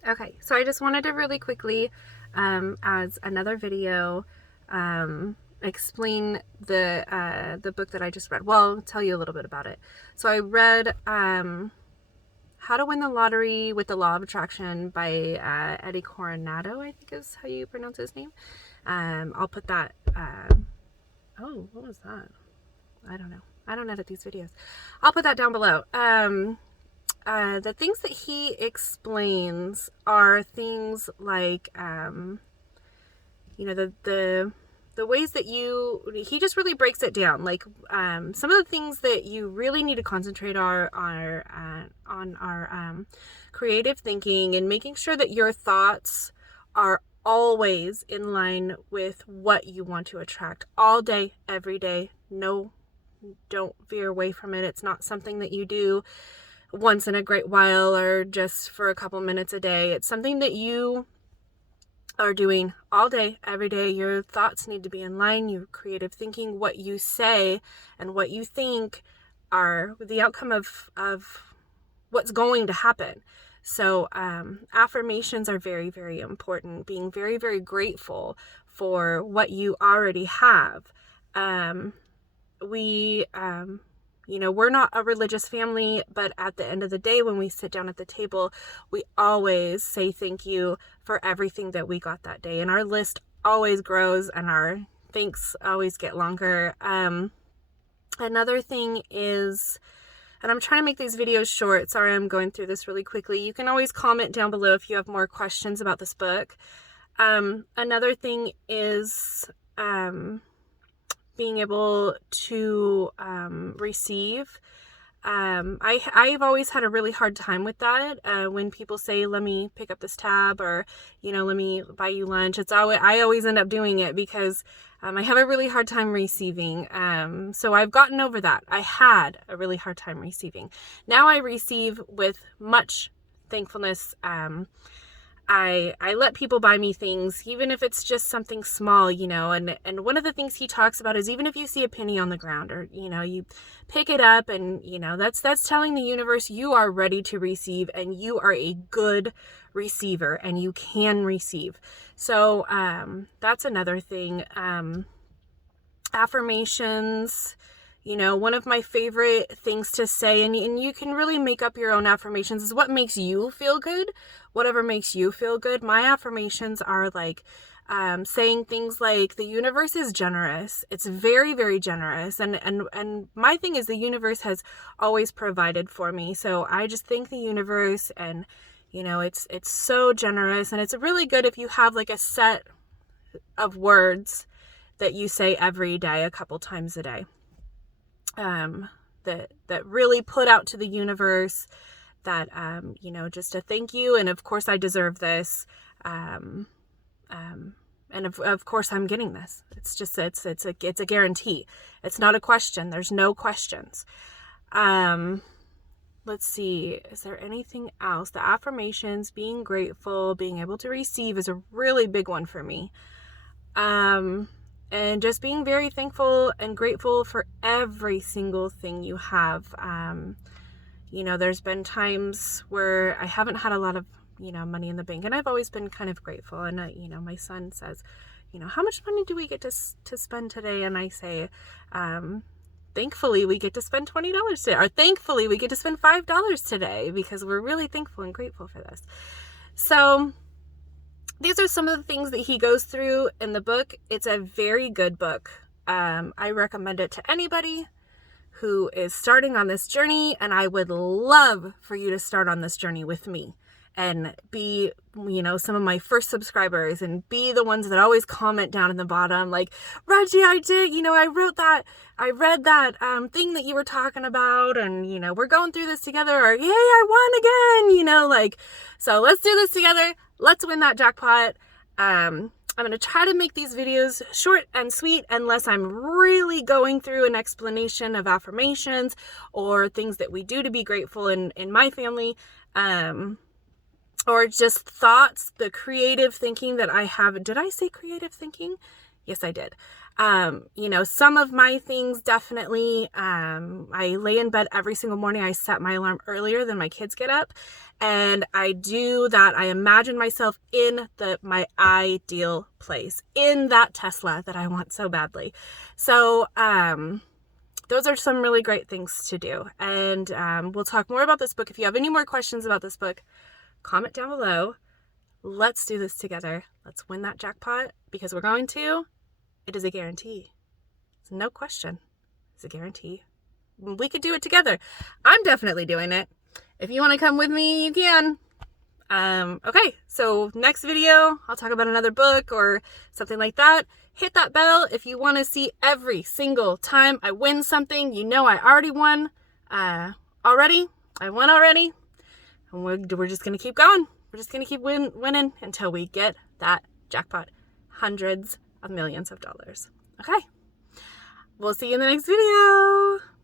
Okay, so I just wanted to really quickly, as another video, explain the book that I just read. Well, tell you a little bit about it. So I read How to Win the Lottery with the Law of Attraction by Eddie Coronado, I think is how you pronounce his name. I'll put that. Oh, what was that? I don't know. I don't edit these videos. I'll put that down below. The things that he explains are things like, the ways that he just really breaks it down. Like, some of the things that you really need to concentrate on are creative thinking and making sure that your thoughts are always in line with what you want to attract all day, every day. No, don't veer away from it. It's not something that you do once in a great while or just for a couple minutes a day. It's something that you are doing all day, every day. Your thoughts need to be in line. Your creative thinking, what you say and what you think are the outcome of what's going to happen. So affirmations are very, very important. Being very, very grateful for what you already have. We're not a religious family, but at the end of the day, when we sit down at the table, we always say thank you for everything that we got that day. And our list always grows and our thanks always get longer. Another thing is, and I'm trying to make these videos short. Sorry, I'm going through this really quickly. You can always comment down below if you have more questions about this book. Another thing is, being able to receive. I've always had a really hard time with that. When people say, let me pick up this tab, or, let me buy you lunch. I always end up doing it because I have a really hard time receiving. So I've gotten over that. I had a really hard time receiving. Now I receive with much thankfulness. I let people buy me things, even if it's just something small, and one of the things he talks about is, even if you see a penny on the ground, or, you pick it up, and, that's telling the universe you are ready to receive and you are a good receiver and you can receive. So, that's another thing. Affirmations, one of my favorite things to say, and you can really make up your own affirmations, is what makes you feel good, whatever makes you feel good. My affirmations are like saying things like, the universe is generous. It's very, very generous. And my thing is, the universe has always provided for me. So I just thank the universe, and, it's so generous. And it's really good if you have like a set of words that you say every day, a couple times a day. That really put out to the universe that, just a thank you. And of course I deserve this. And of course I'm getting this. It's just, it's a guarantee. It's not a question. There's no questions. Let's see. Is there anything else? The affirmations, being grateful, being able to receive is a really big one for me. And just being very thankful and grateful for every single thing you have. There's been times where I haven't had a lot of, money in the bank, and I've always been kind of grateful. And, my son says, how much money do we get to spend today? And I say, thankfully we get to spend $20 today, or thankfully we get to spend $5 today, because we're really thankful and grateful for this. So these are some of the things that he goes through in the book. It's a very good book. I recommend it to anybody who is starting on this journey, and I would love for you to start on this journey with me and be, some of my first subscribers, and be the ones that always comment down in the bottom, like, Reggie, I did, I read that thing that you were talking about, and, we're going through this together, or, yay, I won again, so let's do this together. Let's win that jackpot. I'm going to try to make these videos short and sweet, unless I'm really going through an explanation of affirmations or things that we do to be grateful in my family, or just thoughts, the creative thinking that I have. Did I say creative thinking? Yes, I did. Some of my things definitely, I lay in bed every single morning. I set my alarm earlier than my kids get up, and I do that. I imagine myself in my ideal place, in that Tesla that I want so badly. So, those are some really great things to do. And we'll talk more about this book. If you have any more questions about this book, comment down below. Let's do this together. Let's win that jackpot, because we're going to. It is a guarantee. It's no question. It's a guarantee. We could do it together. I'm definitely doing it. If you want to come with me, you can. Okay, so next video, I'll talk about another book or something like that. Hit that bell if you want to see every single time I win something. You know I already won already. I won already. And we're just going to keep going. We're just going to keep winning until we get that jackpot. Hundreds of millions of dollars. Okay. We'll see you in the next video.